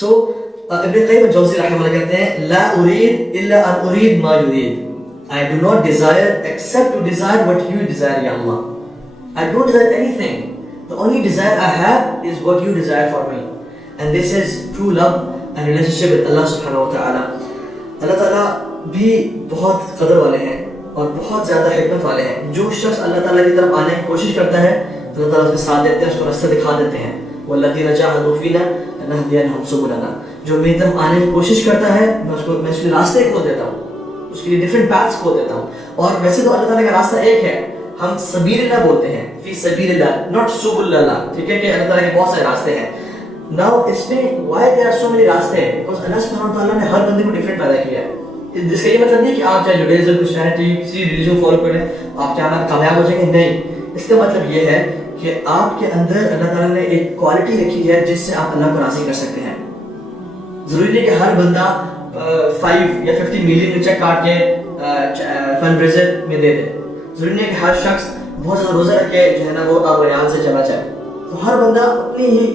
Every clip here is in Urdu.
So ابن قیم الجوزی رحمہ اللہ کہتے ہیں لا اريد الا ان اريد ما يريد. I do not desire except to desire what you desire, Ya Allah. I don't desire anything. The only desire I have is what you desire for me. And this is true love and relationship with Allah subhanahu wa ta'ala. اللہ تعالیٰ بھی بہت قدر والے ہیں اور بہت زیادہ حکمت والے ہیں. جو شخص اللہ تعالیٰ کی طرف آنے کی کوشش کرتا ہے تو اللہ تعالیٰ اس کے ساتھ دیتے ہیں, اس کو رستہ دکھا دیتے ہیں. وَالَّذِينَ جَاهَدُوا فِينَا لَنَهْدِيَنَّهُمْ سُبُلَنَا. جو میری طرف آنے کی کوشش کرتا ہے میں اس کے راستے کھول دیتا ہوں, اس کے لیے ڈفرینٹ پیتھس کھول دیتا ہوں. اور ویسے تو اللہ تعالیٰ کا راستہ ایک ہے, ہم سبیل اللہ بولتے ہیں, فی سبیل اللہ, ناٹ سبل اللہ. ٹھیک ہے کہ اللہ تعالیٰ کے بہت سارے راستے ہیں. ناؤ اس میں why there are so many راستے ہیں, بیکاز اللہ سبحانہ وتعالیٰ نے ہر بندے کو ڈفرینٹ پیدا کیا ہے. جس کا یہ مطلب نہیں کہ آپ چاہے جوڈیزم, کرسچینٹی, کسی ریلیجن فالو کریں آپ کیا کامیاب ہو جائیں گے, نہیں. اس کا مطلب یہ ہے کہ آپ کے اندر اللہ تعالیٰ نے ایک کوالٹی رکھی ہے جس سے آپ اللہ کو راضی کر سکتے ہیں. ضروری نہیں کہ ہر بندہ 5 یا 50 ملین میں چیک کاٹ کے فنڈ ریزر میں دے دے. ضروری نہیں ہے کہ ہر شخص بہت زیادہ روزہ رکھ کے جو ہے نا وہ آپ ریاض سے چلا جائے. تو ہر بندہ اپنی ہی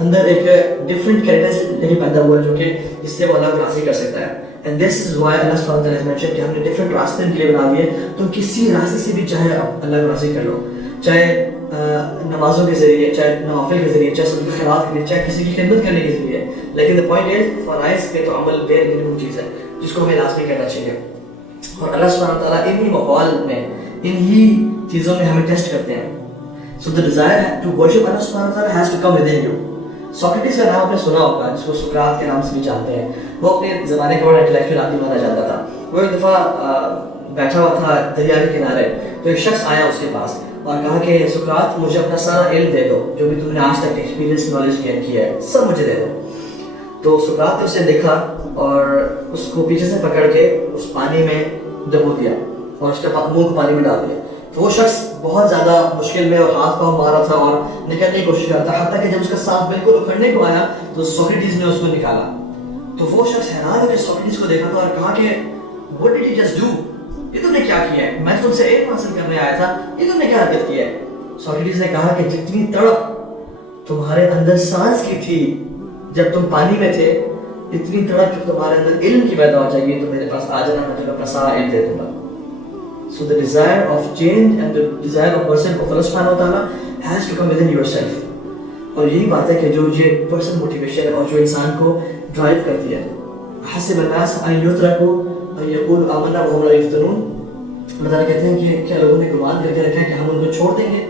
اندر ایک ڈفرینٹ کیریکٹرسٹک نہیں پیدا ہوا جو کہ جس سے وہ اللہ کو راضی کر سکتا ہے. اینڈ دس از وائی اللہ سبحانہ وتعالیٰ نے مینشن کہ ہم نے ڈفرینٹ راستے ان کے لیے بنا دیے. تو کسی راستے سے بھی چاہے آپ اللہ کو راضی کر لو, چاہے نمازوں کے ذریعے, چاہے نوافل کے ذریعے, چاہے سب کی خیرات کے لیے, چاہے کسی کی خدمت کرنے کے ذریعے. لیکن دا پوائنٹ از فرائض پہ تو عمل بیر منیمم چیز ہے جس کو ہمیں لازمی کرنا چاہیے. اور اللہ سبحانہ وتعالیٰ انہی ماحول میں, انہی چیزوں میں ہمیں ٹیسٹ کرتے ہیں. So the desire to worship Allah سبحانہ وتعالیٰ has to come with in you. Socrates کا نام آپ نے سنا ہوگا, جس کو سقراط کے نام سے بھی جانتے ہیں. وہ اپنے زمانے کا بڑا انٹلیکچوئل آدمی مانا جاتا تھا. وہ ایک دفعہ بیٹھا ہوا تھا دریا کے کنارے, تو ایک شخص آیا اس کے پاس اور کہا کہ سقراط مجھے اپنا سارا علم دے دو, جو بھی تم نے آج تک ایکسپیرینس نالج گین کیا ہے سب مجھے دے دو. تو سقراط نے اسے دیکھا اور اس کو پیچھے سے پکڑ کے اس پانی میں ڈبو دیا اور اس کے منہ کو پانی میں ڈال دیا. تو وہ شخص بہت زیادہ مشکل میں اور ہاتھ پاؤں مارا تھا اور نکلنے کی کوشش کر رہا تھا, حتیٰ کہ جب اس کا سانس بالکل اکھڑنے کو آیا تو سوکریٹس نے اس کو نکالا. تو وہ شخص حیران ہو کے سوکریٹس کو دیکھا تھا اور کہا کہ what did you just do, یہ تم نے کیا کیا ہے, میں تم سے علم حاصل کرنے آیا تھا, یہ تم نے کیا حرکت کی ہے. سوکریٹس نے کہا کہ جتنی تڑپ تمہارے اندر سانس کی تھی جب تم پانی میں تھے, اتنی تڑپ جب تمہارے اندر علم کی پیدا ہو جائے گی تو میرے پاس آ جانا, میں تمہیں اپنا سارا علم دے دوں گا. So the desire of change and the desire of worship of Allah subhanahu wa ta'ala has to come within yourself. اور یہی بات ہے کہ جو یہ پرسنل موٹیویشن ہے اور جو انسان کو ڈرائیو کرتی ہے. حسب الناس ان یترکوا ان یقولوا آمنا وهم لا یفتنون. اللہ تعالیٰ کہتے ہیں کہ کیا لوگوں نے گمان کر کے رکھا ہے کہ ہم ان کو چھوڑ دیں گے,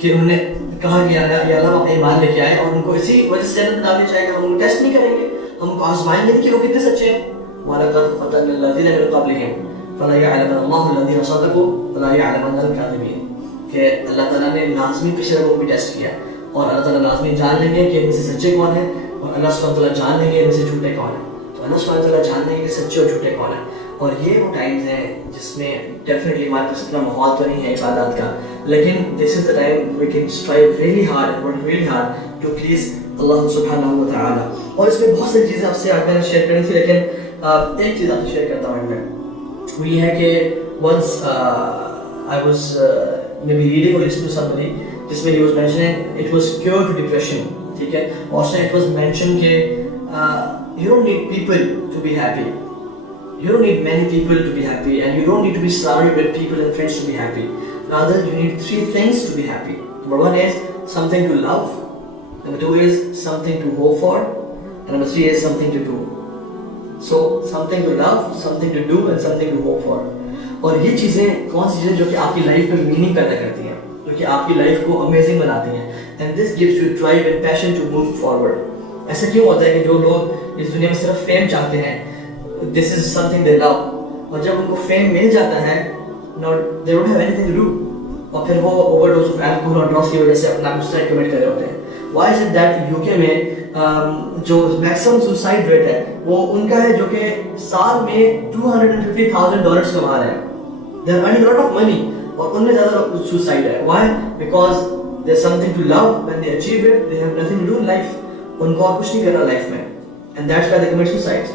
کہ انہوں نے کہا کہ یا اللہ ہم اپنے ایمان لے کے آئے اور ان کو اسی وجہ سے جنت ڈالنے چاہے گا, ہم ان کو ٹیسٹ نہیں کریں گے, ہم ان کو آزمائیں گے کہ وہ کتنے سچے ہیں. وَلَقَدْ فَتَنَّا الَّذِينَ مِن قَبْلِهِمْ فَلَا يَعْلَمَنَّ اللَّهُ الَّذِينَ صَدَقُوا وَلَا يَعْلَمَنَّ الْكَاذِبِينَ. کہ اللہ تعالیٰ نے لازمی پچھلے لوگوں کو بھی ٹیسٹ کیا اور اللہ تعالیٰ لازمی جان لیں گے کہ ان میں سے سچے کون ہیں, اور اللہ سبحانہ وتعالیٰ جان لیں گے ان میں سے جھوٹے کون ہیں. تو اللہ سبحانہ وتعالیٰ جان لیں گے کہ سچے اور جھوٹے کون ہیں. اور یہ وہ ٹائمز ہیں جس میں ڈیفینیٹلی ہمارے پاس اتنا ماحول تو نہیں ہے عبادات کا, لیکن this is the time we can strive really hard, work really hard to please Allah سبحانہ و تعالیٰ. اور اس میں بہت ساری چیزیں آپ سے آج میں نے شیئر کرنی تھی, لیکن ایک چیز آپ سے شیئر کرتا ہوں میں, وہ یہ ہے کہ once I was maybe reading or listening to somebody جس میں he was mentioning it was cure to depression. ٹھیک ہے, also it was mentioned کہ you don't need people to be happy, you don't need many people to be happy, and you don't need to be surrounded with people and friends to be happy. Rather you need 3 things to be happy. Number 1 is something to love, number 2 is something to hope for, and number 3 is something to do. So something to love, something to do, and something to hope for. اور یہ چیزیں کون سی چیزیں جو کہ آپ کی لائف میں میننگ پیدا کرتی ہیں, جو کہ آپ کی لائف کو امیزنگ بناتی ہیں, and this gives you drive and passion to move forward. ایسا کیوں ہوتا ہے کہ جو لوگ اس دنیا میں صرف فیم چاہتے ہیں, دس از سم تھنگ دے لو, اور جب ان کو فیم مل جاتا ہے they don't have anything to do, اور پھر وہ اوور ڈوز آف الکوہول اور ڈرگس کی وجہ سے اپنا سوسائڈ کمٹ کر رہے ہوتے ہیں. Why is it that you کے میں جو میکسیمم سوسائڈ ریٹ ہے وہ ان کا ہے جو کہ سال میں $250,000 کما رہے ہیں. They are earning a lot of money اور ان میں زیادہ suicide ہے. Why? Because there's something to love. When they achieve it, they have nothing to do in life. ان کو اور کچھ نہیں کرنا لائف میں, and that's why they commit suicide.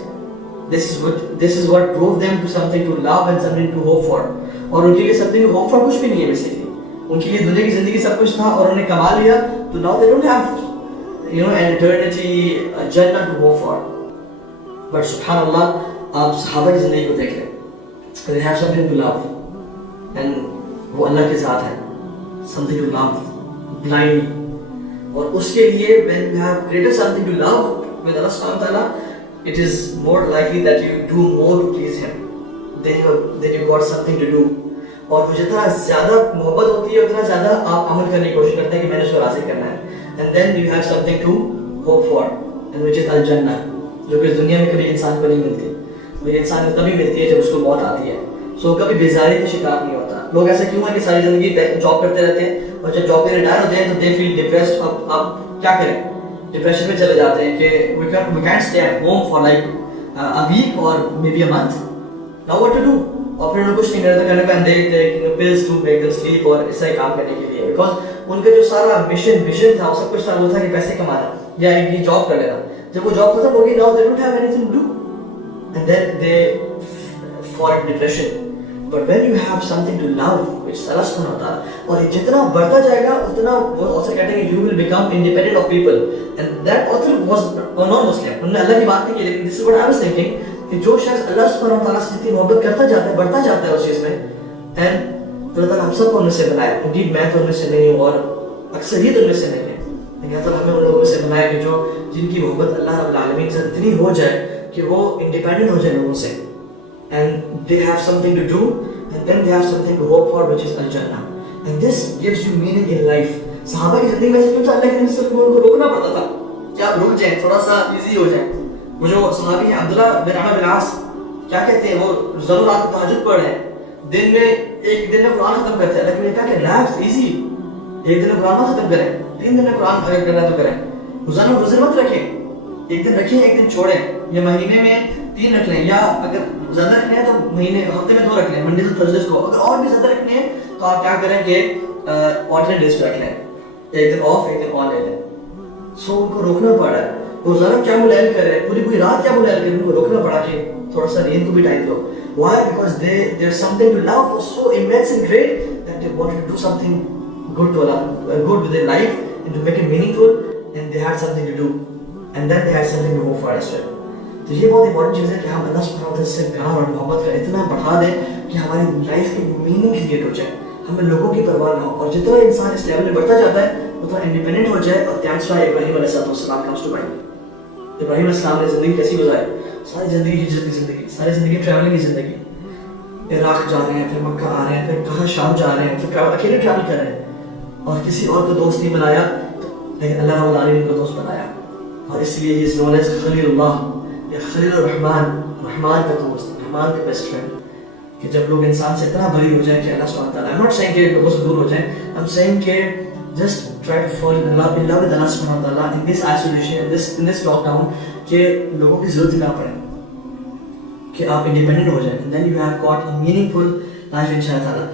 This is what drove them to something to love and something to hope for. اور ان کے لیے something to hope for کچھ بھی نہیں ہے basically. ان کے لیے دنیا کی زندگی سب کچھ تھا اور انہوں نے کما لیا, تو now they don't have an eternity, a Jannah to go for. But subhanallah, آپ صحابہ کی زندگی کو دیکھ لیں. They have something to love, and وہ اللہ کے ذات ہے. Something to love blindly. اور اس کے لیے when you have created something to love with Allah subhanahu wa ta'ala, it is more likely that you do more to please Him. Then you got something to do. اور جتنا زیادہ محبت ہوتی ہے اتنا زیادہ آپ عمل کرنے کی کوشش کرتے ہیں کہ میں نے اس کو راضی کرنا ہے. And then you have something to hope for, and which is al-Jannah, جو کہ اس دنیا میں کبھی انسان کو نہیں ملتی. وہ انسان کو تبھی ملتی ہے جب اس کو موت آتی ہے. سو کبھی بیزاری کا شکار نہیں ہوتا. لوگ ایسا کیوں ہے کہ ساری زندگی جاب کرتے رہتے ہیں اور جب جاب پہ ریٹائر ہوتے ہیں تو دے فیل ڈپریسڈ. اب کیا کریں؟ ڈپریشن میں چلے جاتے ہیں کہ we can't stay at home for like a week or maybe a month. Now what to do? اور پھر انہیں کچھ نہیں کرتا کرنے پہ دے take pills to make them sleep اور اس طرح کام کرنے کے لیے. بیکاز ان کا جو سارا ویژن تھا وہ سب کچھ تھا وہ تھا کہ پیسے کمانا یا ایک جاب کر لینا. جب وہ جاب ختم ہوگی now they don't have anything to do and then they fall into depression. But when you have something to love, which is Allah subhanahu wa ta'ala, اور جتنا بڑھتا جائے گا اتنا وہ author کہتے ہیں کہ you will become independent of people. And that author was a non-Muslim. انہوں نے اللہ کی بات نہیں کی, لیکن this is what I was thinking کہ جو شخص اللہ سبحانہ و تعالیٰ سے جتنی محبت کرتا جاتا ہے بڑھتا جاتا ہے اس چیز میں, and اللہ تعالیٰ ہم سب کو ان میں سے بنایا. Indeed میں تو ان میں سے نہیں ہوں اور اکثریت ان میں سے نہیں ہے, لیکن اللہ ہمیں ان لوگوں میں سے بنایا کہ جو جن کی محبت اللہ رب العالمین سے اتنی ہو جائے کہ وہ انڈیپینڈنٹ ہو جائے لوگوں سے, and they have something to do, and then they have something to hope for, which is al-Jannah. And this gives you meaning in life. صحابہ کی زندگی میں سے کیوں تھا اللہ کے نبی صلی اللہ علیہ وسلم کو روکنا پڑتا تھا کیا رک جائیں تھوڑا سا ایزی ہو جائے. وہ جو صحابی ہیں عبداللہ بن عمرو بن عاص کیا کہتے ہیں, وہ ضرور رات کو تہجد پڑھ رہے ہیں, دن میں ایک دن میں قرآن ختم کرتے ہیں, لیکن یہ کہا کہ ریلیکس ایزی, ایک دن میں قرآن نہ ختم کریں, 3 دن میں قرآن اگر کرنا تو کریں. روزانہ روزے مت رکھیں, ایک دن رکھیں ایک دن چھوڑیں, یا مہینے میں 3 رکھ لیں, یا اگر زیادہ رکھنے ہیں تو مہینے ہفتے میں 2 رکھ لیں, منڈے سے تھرسڈے کو. اگر اور بھی زیادہ رکھنے ہیں تو آپ کیا کریں کہ آلٹرنیٹ ڈیز پہ رکھ لیں, ایک دن آف ایک دن آن لے لیں. سو ان کو روکنا پڑا ہے. روزانہ کیا ملائل کر رہے ہیں, پوری رات کیا ملائل کر رہے ہیں, ان کو روکنا پڑا کہ تھوڑا سا نیند کو بھی ٹائم دو. Why? Because there's something to love was so immense and great that they wanted to do something good to Allah, good with their life and to make it meaningful, and they had something to do, and then they had something to hope for as well. تو یہ بہت امپورٹنٹ چیز ہے کہ ہم اللہ سبحانہ وتعالیٰ سے پیار اور محبت کا اتنا بڑھا دیں کہ ہماری لائف کی میننگ کریٹ ہو جائے, ہمیں لوگوں کی پرواہ نہ ہو, اور جتنا انسان اس لیول میں بڑھتا جاتا ہے اتنا انڈیپینڈنٹ ہو جائے. اور دیٹس وائی ابراہیم علیہ السلام comes to mind. ابراہیم علیہ السلام نے زندگی کیسی گزاری, ساری زندگی ہجرت کی زندگی, ساری زندگی ٹریولنگ کی زندگی. عراق جا رہے ہیں, پھر مکہ آ رہے ہیں, پھر کہاں شام جا رہے ہیں, پھر اکیلے ٹریول کر رہے ہیں, اور کسی اور کو دوست نہیں بنایا, لیکن اللہ رب العالمین کو دوست بنایا. اور اس لیے یہ نون ایز خلیل اللہ یا خلیل الرحمن, رحمان کا دوست, رحمان کا بیسٹ فرینڈ. کہ جب لوگ انسان سے اتنا بری ہو جائیں کہ اللہ سبحانہ وتعالیٰ, I'm not saying کہ لوگوں سے دور ہو جائیں, I'm saying کہ just try to fall in love with Allah subhanahu wa ta'ala in this isolation, in this lockdown, کہ لوگوں کی ضرورت نہ پڑے, کہ آپ انڈیپینڈنٹ ہو جائیں, and then you have got a meaningful life inshallah.